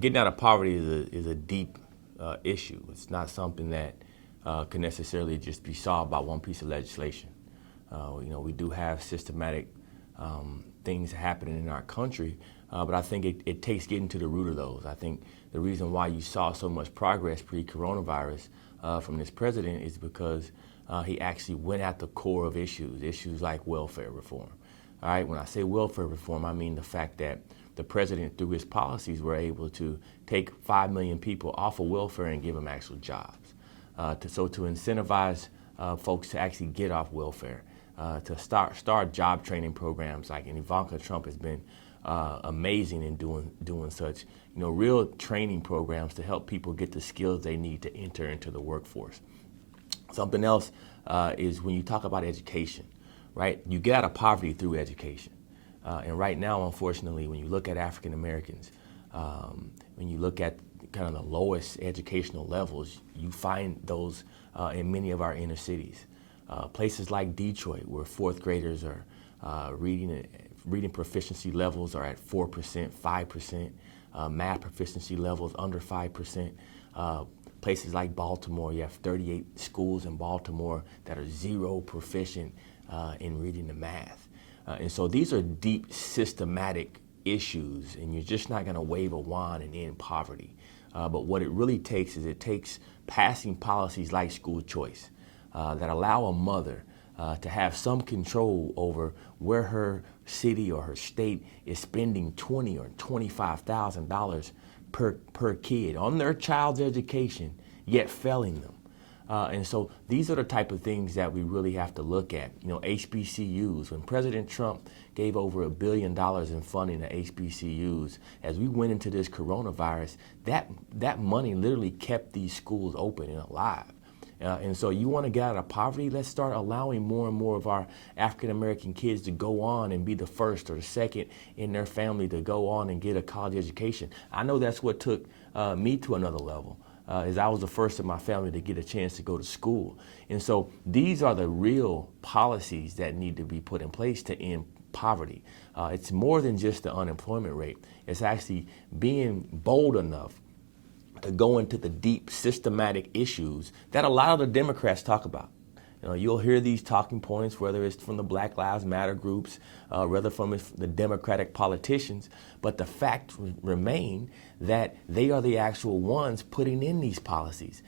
Getting out of poverty is a deep issue. It's not something that can necessarily just be solved by one piece of legislation. We do have systematic things happening in our country, but I think it takes getting to the root of those. I think the reason why you saw so much progress pre-coronavirus from this president is because he actually went at the core of issues like welfare reform. All right, when I say welfare reform, I mean the fact that the president, through his policies, were able to take 5 million people off of welfare and give them actual jobs. To incentivize folks to actually get off welfare, to start job training programs, like, and Ivanka Trump has been amazing in doing such, real training programs to help people get the skills they need to enter into the workforce. Something else is when you talk about education, right? You get out of poverty through education. And right now, unfortunately, when you look at African Americans, when you look at kind of the lowest educational levels, you find those in many of our inner cities. Places like Detroit, where fourth graders are reading proficiency levels are at 4%, 5%, math proficiency levels under 5%. Places like Baltimore, you have 38 schools in Baltimore that are zero proficient in reading the math. And so these are deep systematic issues, and you're just not going to wave a wand and end poverty. But what it really takes is it takes passing policies like school choice that allow a mother to have some control over where her city or her state is spending $20,000 or $25,000 per kid on their child's education, yet failing them. And so these are the type of things that we really have to look at. HBCUs, when President Trump gave over $1 billion in funding to HBCUs, as we went into this coronavirus, that money literally kept these schools open and alive. And so you want to get out of poverty, let's start allowing more and more of our African American kids to go on and be the first or the second in their family to go on and get a college education. I know that's what took me to another level. Is I was the first in my family to get a chance to go to school. And so these are the real policies that need to be put in place to end poverty. It's more than just the unemployment rate. It's actually being bold enough to go into the deep systematic issues that a lot of the Democrats talk about. You'll hear these talking points, whether it's from the Black Lives Matter groups, whether from the Democratic politicians, but the fact remain that they are the actual ones putting in these policies.